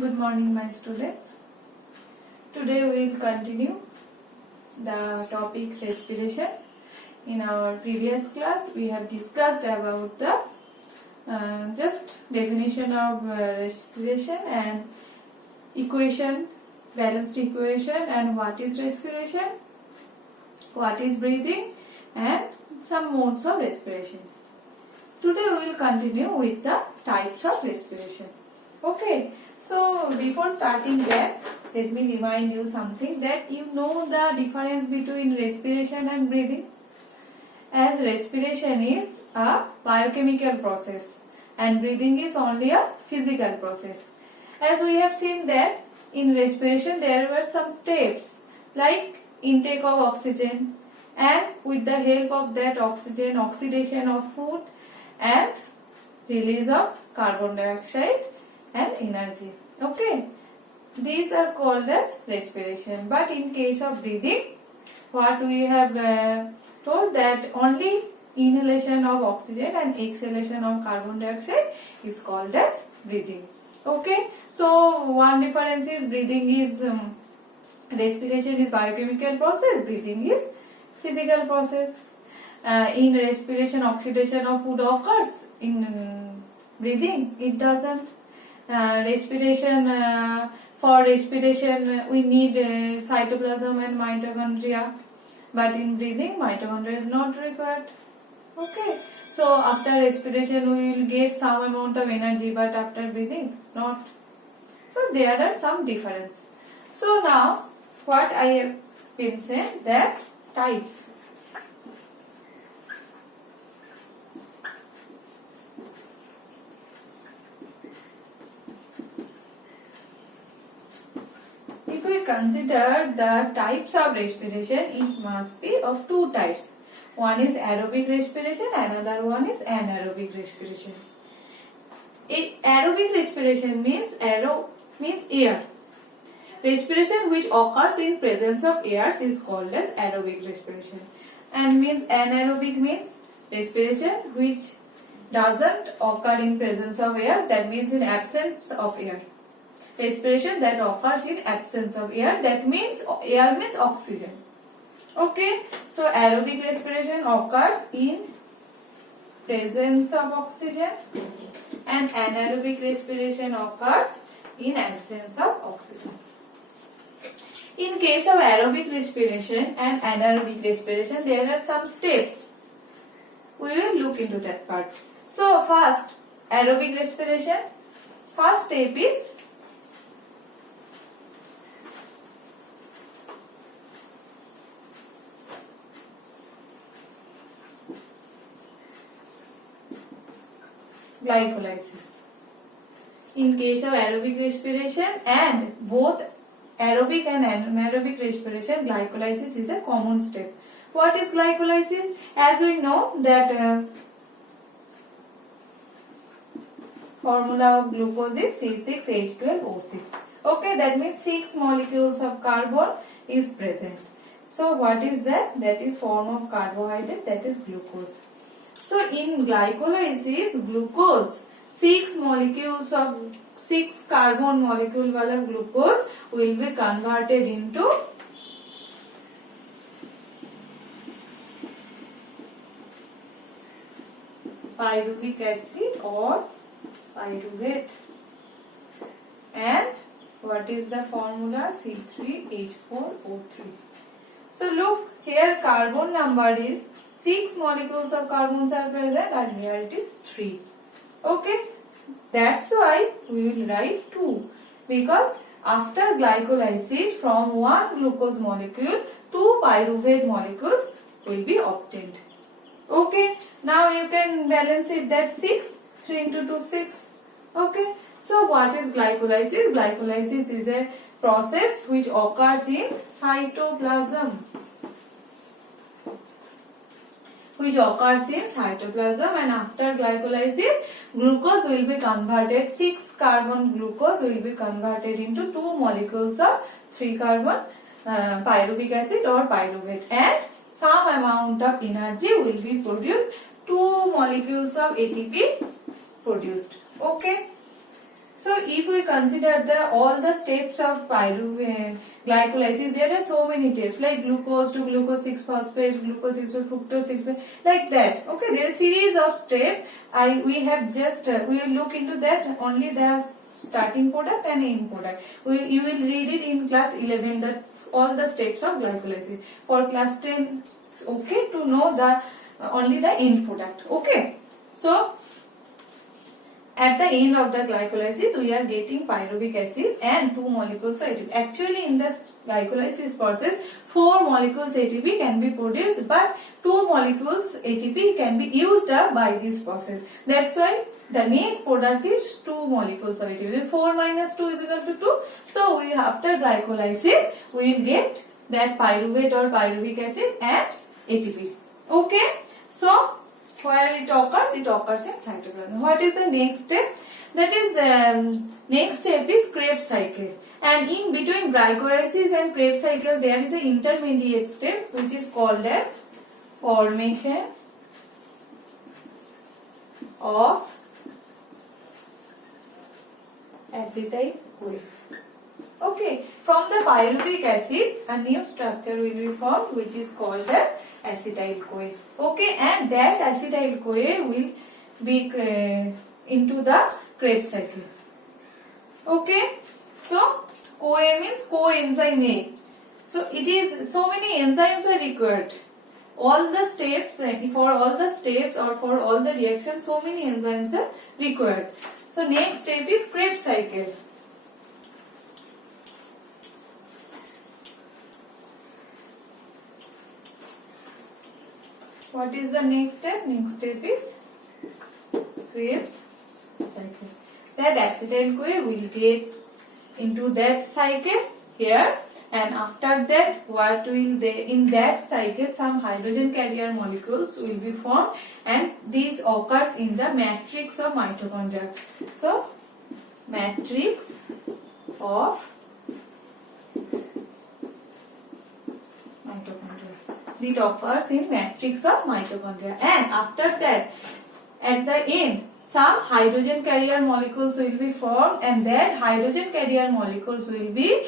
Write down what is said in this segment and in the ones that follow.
Good morning, my students. Today we will continue the topic respiration. In our previous class, we have discussed about the just definition of respiration and equation, balanced equation, and what is respiration, what is breathing, and some modes of respiration. Today we will continue with the types of respiration. Okay, so before starting that, let me remind you something, that you know the difference between respiration and breathing. As respiration is a biochemical process and breathing is only a physical process. As we have seen that in respiration there were some steps like intake of oxygen, and with the help of that oxygen, oxidation of food and release of carbon dioxide and energy. Okay, these are called as respiration. But in case of breathing, what we have told, that only inhalation of oxygen and exhalation of carbon dioxide is called as breathing. Okay, so one difference is breathing is respiration is biochemical process, breathing is physical process. In respiration, oxidation of food occurs. In breathing, it doesn't. For respiration, we need cytoplasm and mitochondria, but in breathing, mitochondria is not required. Okay, so after respiration, we will get some amount of energy, but after breathing, it's not. So there are some difference. So now, what I have been said, that types. If we consider the types of respiration, it must be of two types. One is aerobic respiration, another one is anaerobic respiration. Aerobic respiration means air. Respiration which occurs in presence of air is called as aerobic respiration. And means anaerobic means respiration which doesn't occur in presence of air, that means in absence of air. Respiration that occurs in absence of air, that means air means oxygen. Okay, so aerobic respiration occurs in presence of oxygen and anaerobic respiration occurs in absence of oxygen. In case of aerobic respiration and anaerobic respiration, there are some steps. We will look into that part. So first, aerobic respiration. First step is glycolysis. In case of aerobic respiration and both aerobic and anaerobic respiration, glycolysis is a common step. What is glycolysis? As we know that formula of glucose is C6H12O6. Okay, that means 6 molecules of carbon is present. So what is that? That is form of carbohydrate, that is glucose. So in glycolysis, glucose, 6 carbon molecule wala glucose will be converted into pyruvic acid or pyruvate. And what is the formula? C3H4O3. So look, here carbon number is 6 molecules of carbons are present and here it is 3. Okay, that's why we will write 2, because after glycolysis from one glucose molecule 2 pyruvate molecules will be obtained. Okay, now you can balance it, that 6, 3 into 2, 6. Okay, so what is glycolysis? Glycolysis is a process which occurs in cytoplasm. And after glycolysis, glucose will be converted, 6 carbon glucose will be converted into 2 molecules of 3 carbon pyruvic acid or pyruvate, and some amount of energy will be produced, 2 molecules of ATP produced. Okay, So if we consider all the steps of glycolysis, there are so many steps like glucose to glucose 6-phosphate, glucose 6 to fructose 6, like that. Okay, there are series of steps. We will look into that only the starting product and end product. You will read it in class 11 that all the steps of glycolysis. For class 10, okay, to know only the end product. Okay, so at the end of the glycolysis, we are getting pyruvic acid and 2 molecules of ATP. Actually, in this glycolysis process, 4 molecules ATP can be produced, but 2 molecules ATP can be used up by this process. That's why the net product is 2 molecules of ATP. 4 minus 2 is equal to 2. So, after glycolysis, we will get that pyruvate or pyruvic acid and ATP. Okay. So, where it occurs in cytoplasm. What is the next step? That is the next step is Krebs cycle. And in between glycolysis and Krebs cycle, there is an intermediate step which is called as formation of acetyl-CoA. Okay, from the pyruvic acid, a new structure will be formed which is called as acetyl-CoA. Okay, and that acetyl-CoA will be into the Krebs cycle. Okay, so CoA means coenzyme A. So it is so many enzymes are required. All the steps for all the steps or for all the reactions, so many enzymes are required. So next step is Krebs cycle. What is the next step? Next step is Krebs cycle. That acetyl-CoA will get into that cycle here, and after that, what will they in that cycle? Some hydrogen carrier molecules will be formed, and this occurs in the matrix of mitochondria. So, matrix of mitochondria. It occurs in matrix of mitochondria, and after that, at the end, some hydrogen carrier molecules will be formed, and that hydrogen carrier molecules will be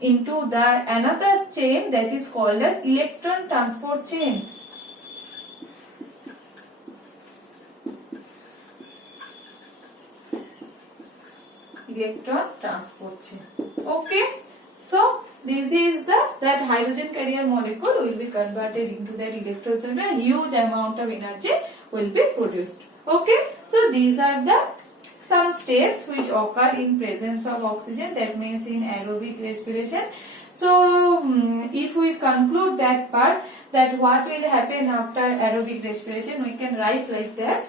into the another chain that is called as electron transport chain. Electron transport chain. Okay. So this is that hydrogen carrier molecule will be converted into that electron chain, and huge amount of energy will be produced. Okay. So these are some steps which occur in presence of oxygen, that means in aerobic respiration. So if we conclude that part, that what will happen after aerobic respiration, we can write like that.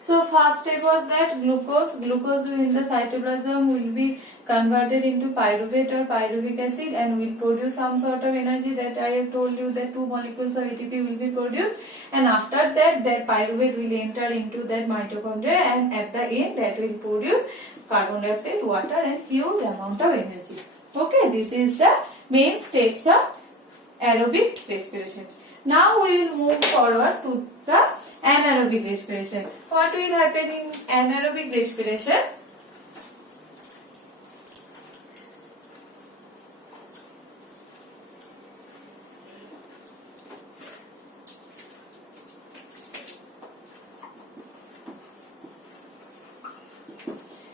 So first step was that glucose in the cytoplasm will be converted into pyruvate or pyruvic acid and will produce some sort of energy, that I have told you that 2 molecules of ATP will be produced, and after that pyruvate will enter into that mitochondria, and at the end that will produce carbon dioxide, water and huge amount of energy. Okay, this is the main steps of aerobic respiration. Now we will move forward to the anaerobic respiration. What will happen in anaerobic respiration?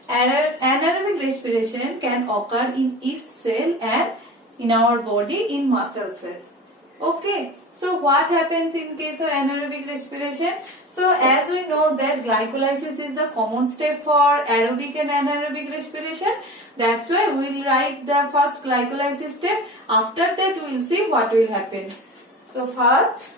Anaerobic respiration can occur in yeast cell and in our body in muscle cell. Okay, so what happens in case of anaerobic respiration? So as we know that glycolysis is the common step for aerobic and anaerobic respiration. That's why we will write the first glycolysis step. After that we will see what will happen. So first,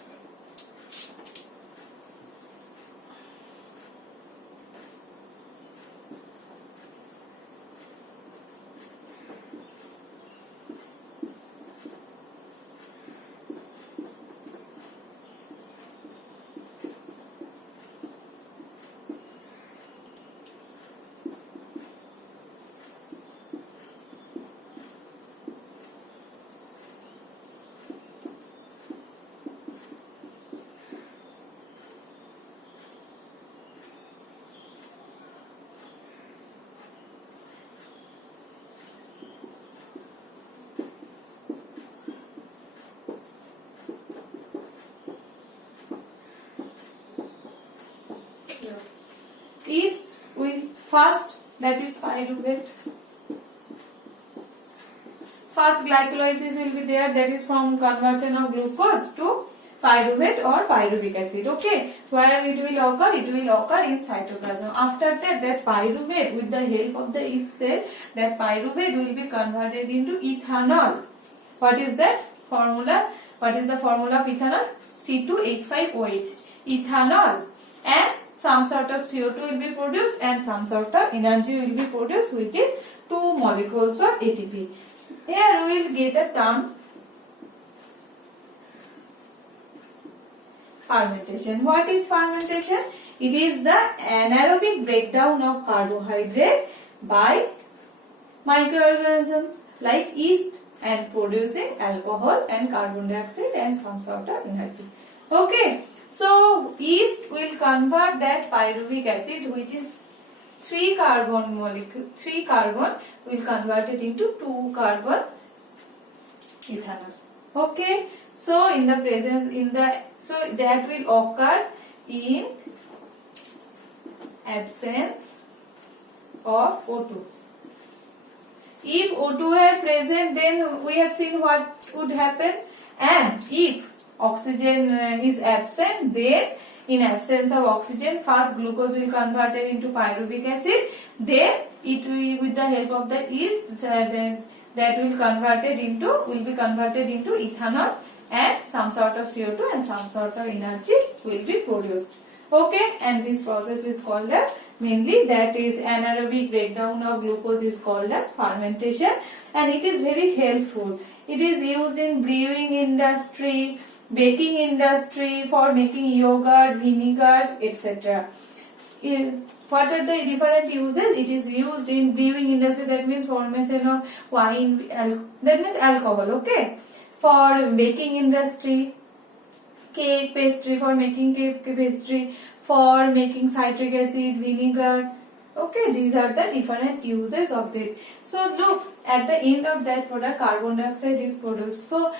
is we first, that is pyruvate. First glycolysis will be there, that is from conversion of glucose to pyruvate or pyruvic acid. Okay, where it will occur? It will occur in cytoplasm. After that, that pyruvate, with the help of the yeast cell, that pyruvate will be converted into ethanol. What is that formula? What is the formula of ethanol? C2H5OH. Ethanol. And some sort of CO2 will be produced and some sort of energy will be produced, which is 2 molecules of ATP. Here we will get a term fermentation. What is fermentation? It is the anaerobic breakdown of carbohydrate by microorganisms like yeast and producing alcohol and carbon dioxide and some sort of energy. Okay. So yeast will convert that pyruvic acid, which is 3 carbon molecule, 3 carbon will convert it into 2 carbon ethanol. Okay. So in the presence, so that will occur in absence of O2. If O2 were present, then we have seen what would happen. And if oxygen is absent, then in absence of oxygen, first glucose will converted into pyruvic acid, then it will, with the help of the yeast, then that will be converted into ethanol, and some sort of CO2 and some sort of energy will be produced. Okay, and this process is called as, mainly that is anaerobic breakdown of glucose is called as fermentation, and it is very helpful. It is used in brewing industry, baking industry, for making yogurt, vinegar, etc. What are the different uses? It is used in brewing industry, that means formation of wine, that means alcohol. Okay, for baking industry, cake pastry, for making cake pastry, for making citric acid, vinegar. Okay, these are the different uses of it. So look, at the end of that product, carbon dioxide is produced. So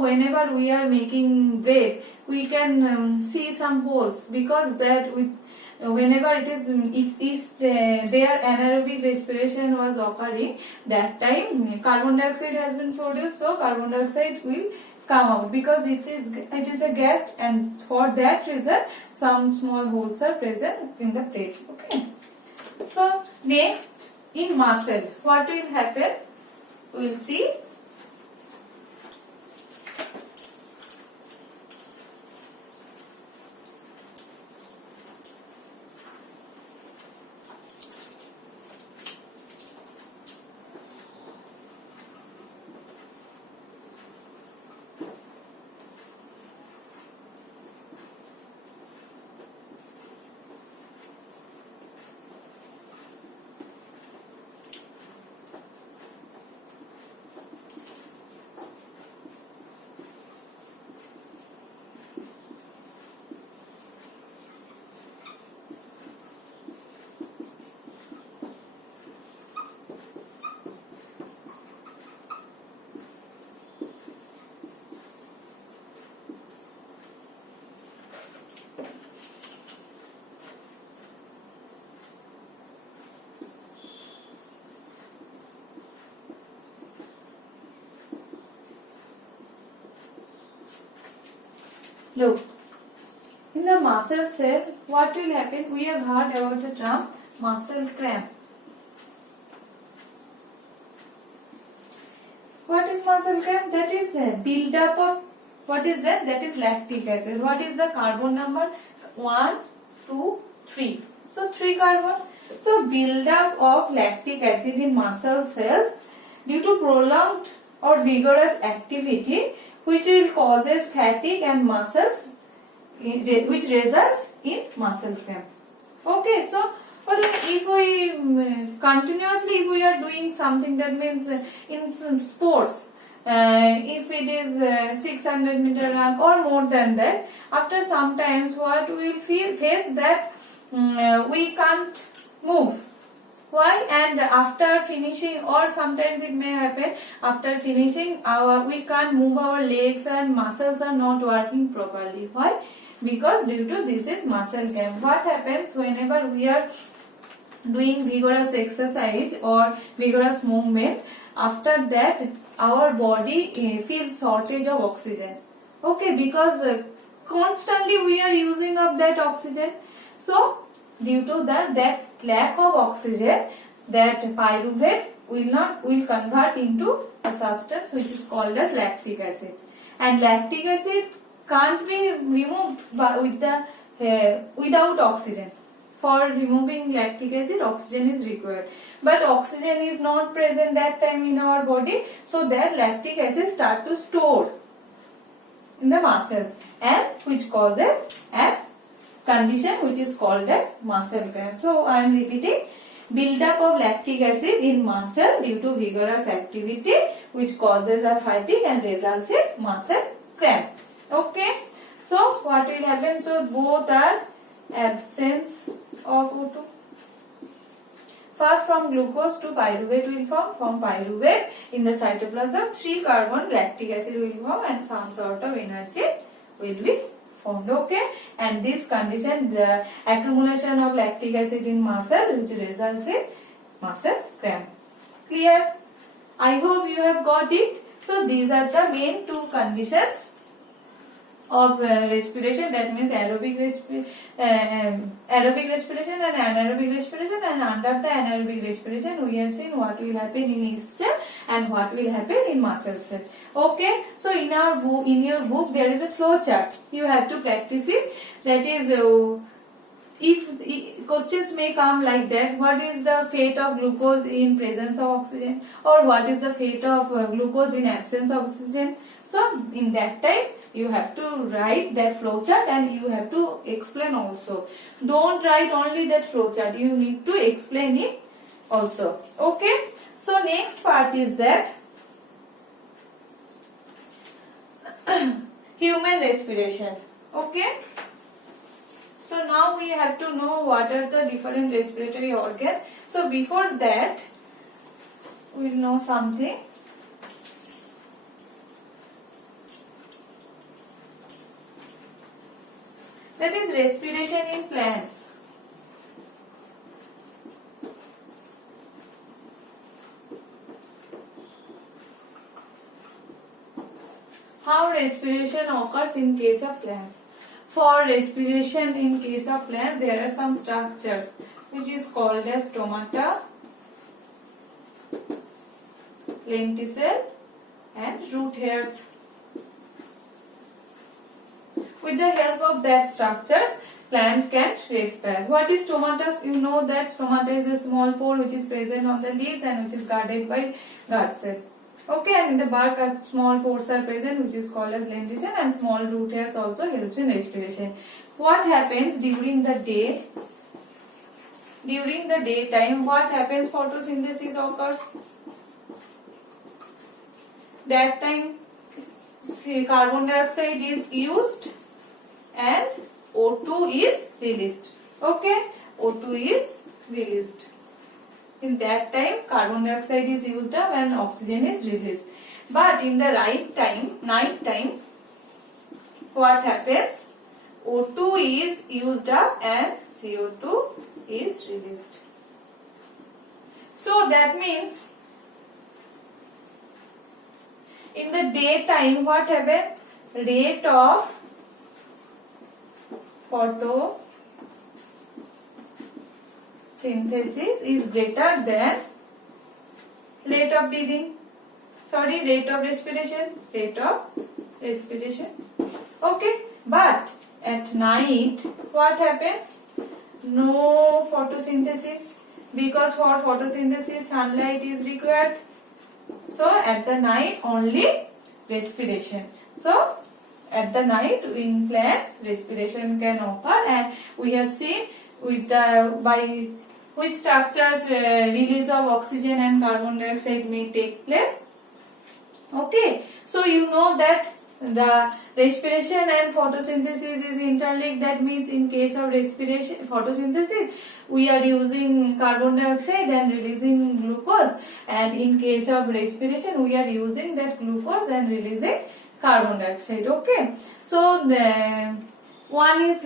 whenever we are making bread, we can see some holes, because that with whenever it is their anaerobic respiration was occurring, that time carbon dioxide has been produced. So carbon dioxide will come out, because it is a gas, and for that reason some small holes are present in the plate. Okay. So next, in muscle, what will happen? We will see. Look, in the muscle cell, what will happen? We have heard about the term muscle cramp. What is muscle cramp? That is a build up of, what is that? That is lactic acid. What is the carbon number? 1, 2, 3. So 3 carbon. So build up of lactic acid in muscle cells due to prolonged or vigorous activity, which will causes fatigue and muscles, which results in muscle cramp. Okay, so if we continuously, if we are doing something, that means in some sports, if it is 600 meter run or more than that, after some times what we will face that we can't move. Why? And after finishing, or sometimes it may happen after finishing, we can't move our legs and muscles are not working properly. Why? Because due to this is muscle cramp. What happens whenever we are doing vigorous exercise or vigorous movement, after that our body feels shortage of oxygen. Okay, because constantly we are using up that oxygen. So due to that lack of oxygen, that pyruvate will convert into a substance which is called as lactic acid. And lactic acid can't be removed without oxygen. For removing lactic acid, oxygen is required. But oxygen is not present that time in our body, so that lactic acid start to store in the muscles, and which causes a condition which is called as muscle cramp. So I am repeating, build up of lactic acid in muscle due to vigorous activity, which causes a fatigue and results in muscle cramp. Okay, so what will happen? So both are absence of O2. First, from glucose to pyruvate will form. From pyruvate in the cytoplasm, 3 carbon lactic acid will form and some sort of energy will be formed. Okay, and this condition, the accumulation of lactic acid in muscle, which results in muscle cramp. Clear? I hope you have got it. So these are the main 2 conditions of respiration, that means aerobic respiration and anaerobic respiration, and under the anaerobic respiration we have seen what will happen in yeast cell and what will happen in muscle cell. Okay, so in your book there is a flow chart, you have to practice it. That is, if questions may come like that, what is the fate of glucose in presence of oxygen, or what is the fate of glucose in absence of oxygen? So in that time you have to write that flow chart and you have to explain also. Don't write only that flow chart, you need to explain it also. Okay, so next part is that human respiration. Okay, so now we have to know what are the different respiratory organs. So before that we will know something. That is respiration in plants. How respiration occurs in case of plants. For respiration in case of plants, there are some structures which is called as stomata, lenticel and root hairs. With the help of that structures, plant can respire. What is stomata? You know that stomata is a small pore which is present on the leaves and which is guarded by guard cell. Okay, and in the bark small pores are present which is called as lenticel, and small root hairs also helps in respiration. What happens during the day? During the daytime, what happens? Photosynthesis occurs. That time carbon dioxide is used and O2 is released. Okay, O2 is released. In that time carbon dioxide is used up and oxygen is released. But in the night time, what happens? O2 is used up and CO2 is released. So that means in the daytime what happens? Rate of photosynthesis is greater than rate of breathing. Sorry, rate of respiration. Rate of respiration. Okay, but at night, what happens? No photosynthesis, because for photosynthesis sunlight is required. So at the night only respiration. So at the night in plants respiration can occur, and we have seen with the by which structures release of oxygen and carbon dioxide may take place. Okay, so you know that the respiration and photosynthesis is interlinked. That means in case of respiration, photosynthesis, we are using carbon dioxide and releasing glucose, and in case of respiration, we are using that glucose and releasing carbon dioxide. Okay, so the one is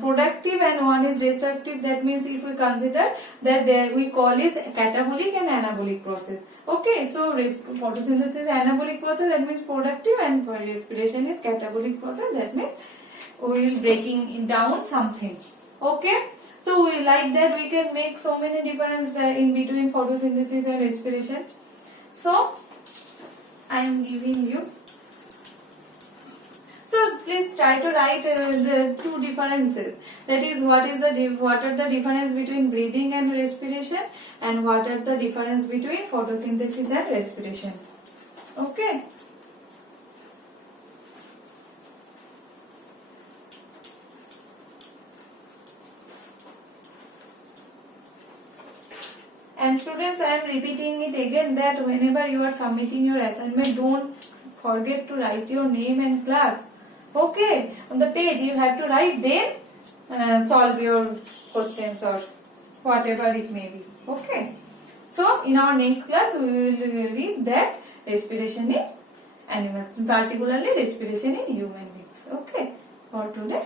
productive and one is destructive. That means if we consider that we call it catabolic and anabolic process. Okay, so photosynthesis is anabolic process, that means productive, and respiration is catabolic process, that means we will breaking down something. Okay, so we like that we can make so many difference in between photosynthesis and respiration. So I am giving you. So please try to write the two differences. That is, what are the difference between breathing and respiration, and what are the difference between photosynthesis and respiration. Okay. And students, I am repeating it again that whenever you are submitting your assignment, don't forget to write your name and class. Okay, on the page you have to write, then solve your questions or whatever it may be. Okay, so in our next class we will read that respiration in animals, particularly respiration in human beings. Okay, for today